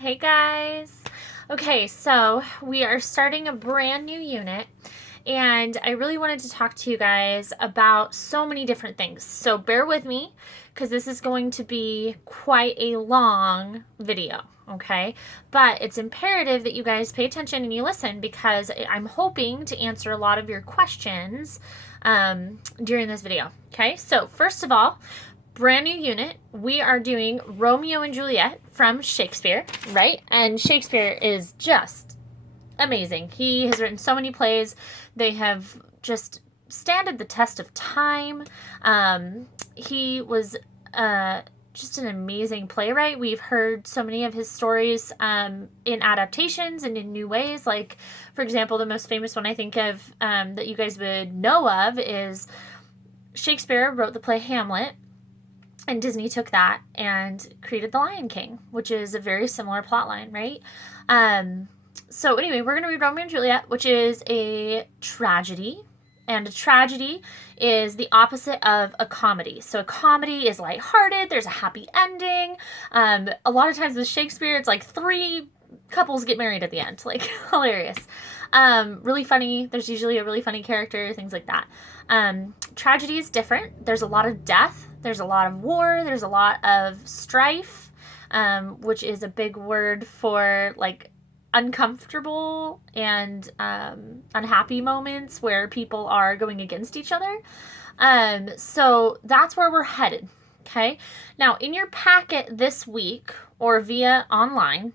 Hey guys. Okay, so we are starting a brand new unit, and I really wanted to talk to you guys about so many different things. So bear with me because this is going to be quite a long video, okay? But it's imperative that you guys pay attention and you listen because I'm hoping to answer a lot of your questions during this video, okay? So first of all, brand new unit, we are doing Romeo and Juliet from Shakespeare, right? And Shakespeare is just amazing. He has written so many plays. They have just standed the test of time. He was just an amazing playwright. We've heard so many of his stories in adaptations and in new ways. Like, for example, the most famous one I think of that you guys would know of is Shakespeare wrote the play Hamlet, and Disney took that and created The Lion King, which is a very similar plot line, right? So anyway, we're going to read Romeo and Juliet, which is a tragedy. And a tragedy is the opposite of a comedy. So a comedy is lighthearted. There's a happy ending. A lot of times with Shakespeare, it's like 3 couples get married at the end. Like, hilarious. Really funny. There's usually a really funny character, things like that. Tragedy is different. There's a lot of death. There's a lot of war. There's a lot of strife, which is a big word for like uncomfortable and unhappy moments where people are going against each other. So that's where we're headed. Okay. Now, in your packet this week or via online,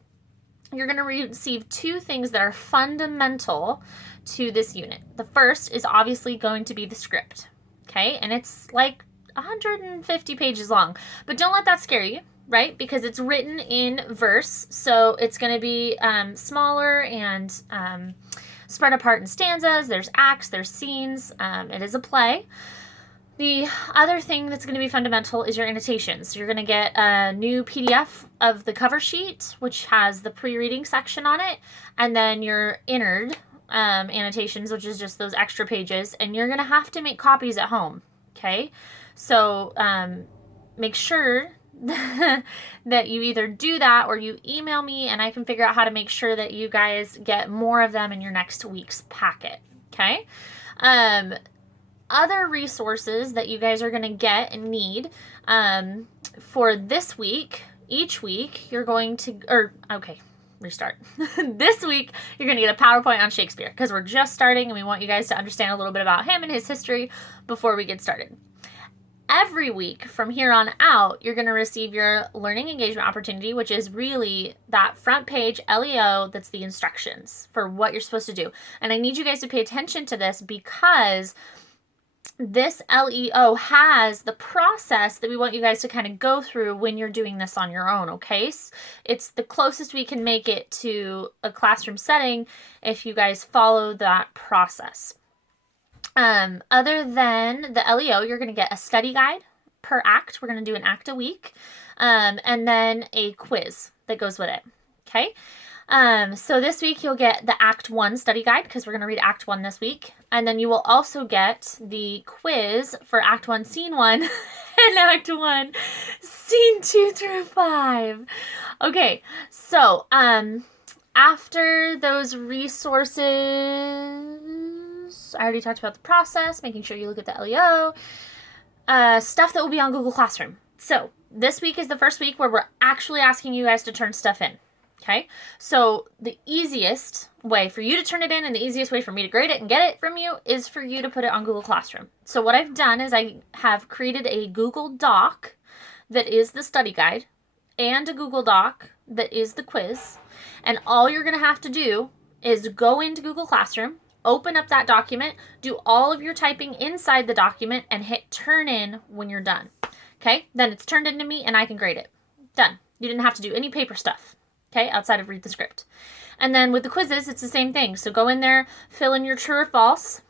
you're going to receive 2 things that are fundamental to this unit. The first is obviously going to be the script. Okay. And it's like 150 pages long, but don't let that scare you, right? Because it's written in verse, so it's going to be smaller and spread apart in stanzas. There's acts, there's scenes. It is a play. The other thing that's going to be fundamental is your annotations. So you're going to get a new PDF of the cover sheet, which has the pre-reading section on it, and then your innard annotations, which is just those extra pages, and you're going to have to make copies at home, okay? So make sure that you either do that or you email me and I can figure out how to make sure that you guys get more of them in your next week's packet, okay? Other resources that you guys are going to get and need for this week, each week, you're going to, restart. This week, you're going to get a PowerPoint on Shakespeare because we're just starting and we want you guys to understand a little bit about him and his history before we get started. Every week from here on out, you're going to receive your learning engagement opportunity, which is really that front page LEO that's the instructions for what you're supposed to do. And I need you guys to pay attention to this because this LEO has the process that we want you guys to kind of go through when you're doing this on your own, okay? It's the closest we can make it to a classroom setting if you guys follow that process. Other than the LEO, you're going to get a study guide per act. We're going to do an act a week, and then a quiz that goes with it, okay? So this week you'll get the Act 1 study guide because we're going to read Act 1 this week. And then you will also get the quiz for Act 1, Scene 1 and Act 1, Scene 2 through 5. Okay, so after those resources, I already talked about the process, making sure you look at the LEO, stuff that will be on Google Classroom. So this week is the first week where we're actually asking you guys to turn stuff in. Okay, so the easiest way for you to turn it in and the easiest way for me to grade it and get it from you is for you to put it on Google Classroom. So what I've done is I have created a Google Doc that is the study guide and a Google Doc that is the quiz. And all you're going to have to do is go into Google Classroom, open up that document, do all of your typing inside the document, and hit turn in when you're done. Okay, then it's turned into me and I can grade it. Done. You didn't have to do any paper stuff. Okay, outside of read the script. And then with the quizzes, it's the same thing. So go in there, fill in your true or false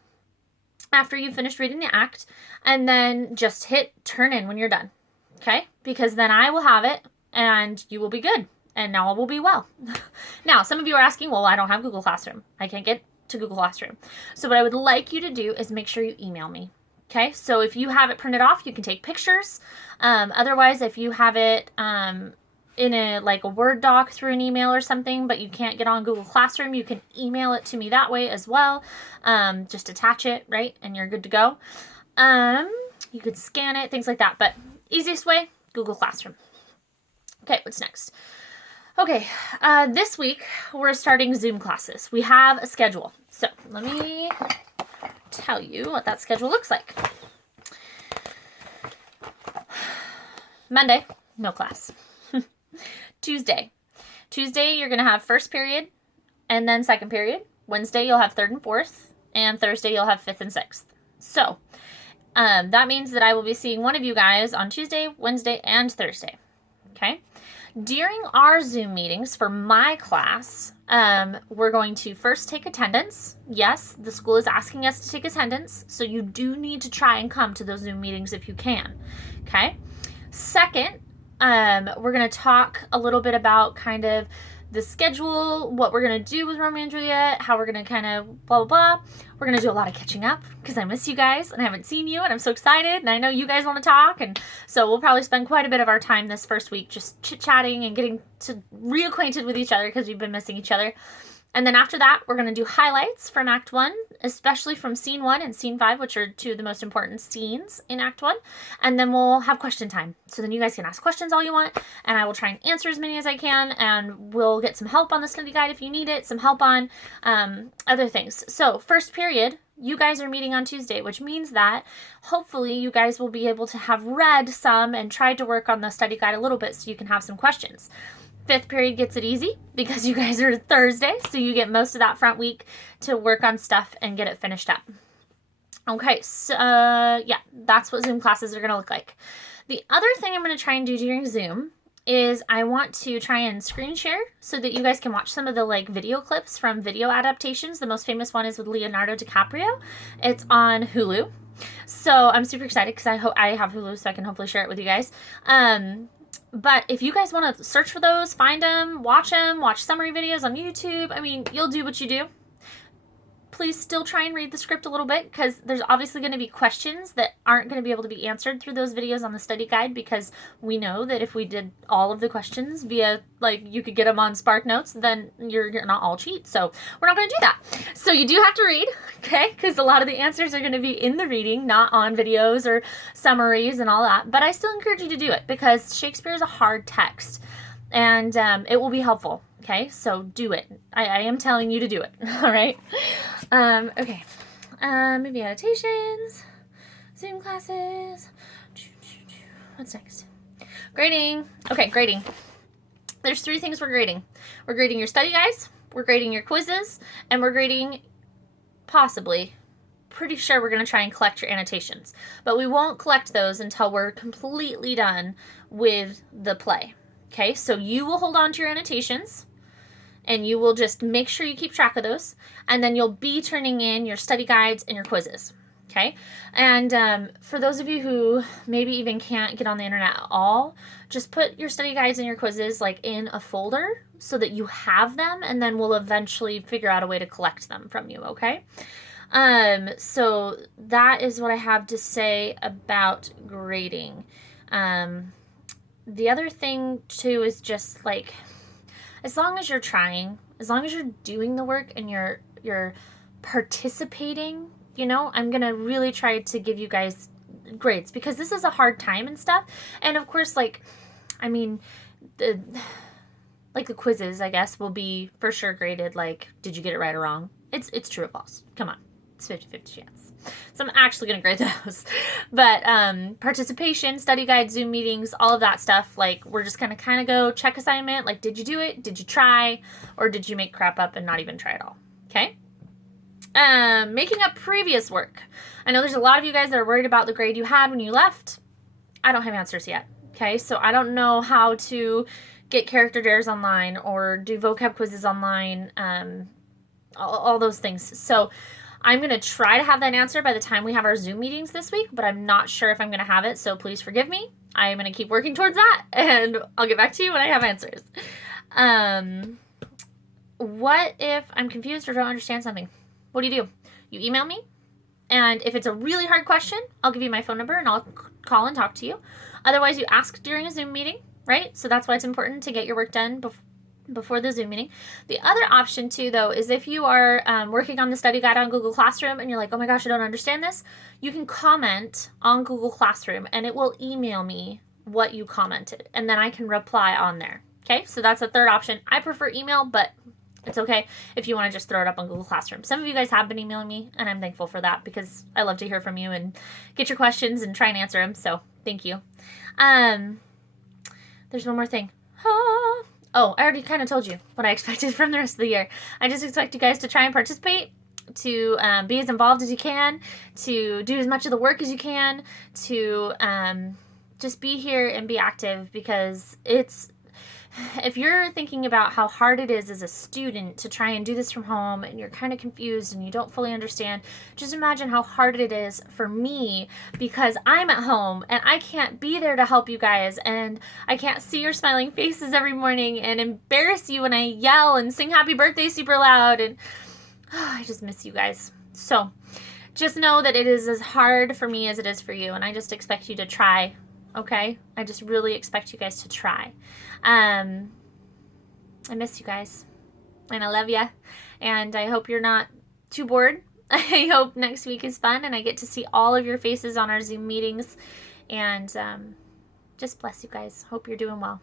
after you finish reading the act, and then just hit turn in when you're done. Okay, because then I will have it and you will be good and now all will be well. Now, some of you are asking, well, I don't have Google Classroom. I can't get to Google Classroom. So what I would like you to do is make sure you email me. Okay, so if you have it printed off, you can take pictures. Otherwise, if you have it in a like a Word doc through an email or something, but you can't get on Google Classroom, you can email it to me that way as well. Just attach it, right? And you're good to go. You could scan it, things like that, but easiest way, Google Classroom. Okay, what's next? Okay, this week we're starting Zoom classes. We have a schedule. So let me tell you what that schedule looks like. Monday, no class. Tuesday, you're going to have first period and then second period. Wednesday, you'll have third and fourth. And Thursday, you'll have fifth and sixth. So that means that I will be seeing one of you guys on Tuesday, Wednesday, and Thursday. Okay? During our Zoom meetings for my class, we're going to first take attendance. Yes, the school is asking us to take attendance, so you do need to try and come to those Zoom meetings if you can. Okay? Second, we're going to talk a little bit about kind of the schedule, what we're going to do with Romeo and Juliet, how we're going to kind of blah, blah, blah. We're going to do a lot of catching up because I miss you guys and I haven't seen you and I'm so excited and I know you guys want to talk. And so we'll probably spend quite a bit of our time this first week just chit-chatting and getting to reacquainted with each other because we've been missing each other. And then after that, we're going to do highlights from Act 1, especially from Scene 1 and Scene 5, which are two of the most important scenes in Act 1. And then we'll have question time. So then you guys can ask questions all you want, and I will try and answer as many as I can, and we'll get some help on the study guide if you need it, some help on other things. So first period, you guys are meeting on Tuesday, which means that hopefully you guys will be able to have read some and tried to work on the study guide a little bit so you can have some questions. Fifth period gets it easy because you guys are Thursday, so you get most of that front week to work on stuff and get it finished up. Okay, so yeah, that's what Zoom classes are going to look like. The other thing I'm going to try and do during Zoom is I want to try and screen share so that you guys can watch some of the like video clips from video adaptations. The most famous one is with Leonardo DiCaprio. It's on Hulu. So I'm super excited because I have Hulu, so I can hopefully share it with you guys. But if you guys want to search for those, find them, watch summary videos on YouTube. I mean, you'll do what you do. Please still try and read the script a little bit because there's obviously going to be questions that aren't going to be able to be answered through those videos on the study guide because we know that if we did all of the questions via, like, you could get them on Spark Notes, then you're not all cheat. So we're not going to do that. So you do have to read, okay? Because a lot of the answers are going to be in the reading, not on videos or summaries and all that. But I still encourage you to do it because Shakespeare is a hard text and it will be helpful. Okay, so do it. I am telling you to do it. All right. Okay. Movie adaptations, Zoom classes. What's next? Grading. Okay, grading. There's 3 things we're grading. We're grading your study guides, we're grading your quizzes, and we're grading possibly, pretty sure we're going to try and collect your annotations. But we won't collect those until we're completely done with the play. Okay, so you will hold on to your annotations. And you will just make sure you keep track of those. And then you'll be turning in your study guides and your quizzes. Okay? And for those of you who maybe even can't get on the internet at all, just put your study guides and your quizzes like in a folder so that you have them. And then we'll eventually figure out a way to collect them from you. Okay? So that is what I have to say about grading. The other thing too is just like, as long as you're trying, as long as you're doing the work and you're participating, you know, I'm going to really try to give you guys grades because this is a hard time and stuff. And of course, like, I mean, the quizzes, I guess, will be for sure graded. Like, did you get it right or wrong? It's true or false. Come on. It's 50-50 chance. So I'm actually going to grade those. But participation, study guide, Zoom meetings, all of that stuff, like we're just going to kind of go check assignment. Like, did you do it? Did you try? Or did you make crap up and not even try at all? Okay. Making up previous work. I know there's a lot of you guys that are worried about the grade you had when you left. I don't have answers yet. Okay. So I don't know how to get character dares online or do vocab quizzes online. All those things. So I'm going to try to have that answer by the time we have our Zoom meetings this week, but I'm not sure if I'm going to have it, so please forgive me. I'm going to keep working towards that, and I'll get back to you when I have answers. What if I'm confused or don't understand something? What do? You email me, and if it's a really hard question, I'll give you my phone number, and I'll call and talk to you. Otherwise, you ask during a Zoom meeting, right? So that's why it's important to get your work done before the Zoom meeting. The other option too, though, is if you are working on the study guide on Google Classroom and you're like, oh my gosh, I don't understand this, you can comment on Google Classroom and it will email me what you commented, and then I can reply on there. Okay, so that's the third option. I prefer email, but it's okay if you want to just throw it up on Google Classroom. Some of you guys have been emailing me, and I'm thankful for that because I love to hear from you and get your questions and try and answer them. So thank you. There's one more thing. Oh, I already kind of told you what I expected from the rest of the year. I just expect you guys to try and participate, to be as involved as you can, to do as much of the work as you can, to just be here and be active, because if you're thinking about how hard it is as a student to try and do this from home and you're kind of confused and you don't fully understand, just imagine how hard it is for me, because I'm at home and I can't be there to help you guys, and I can't see your smiling faces every morning and embarrass you when I yell and sing happy birthday super loud, and I just miss you guys. So just know that it is as hard for me as it is for you, and I just expect you to try. Okay? I just really expect you guys to try. I miss you guys, and I love you, and I hope you're not too bored. I hope next week is fun and I get to see all of your faces on our Zoom meetings, and just bless you guys. Hope you're doing well.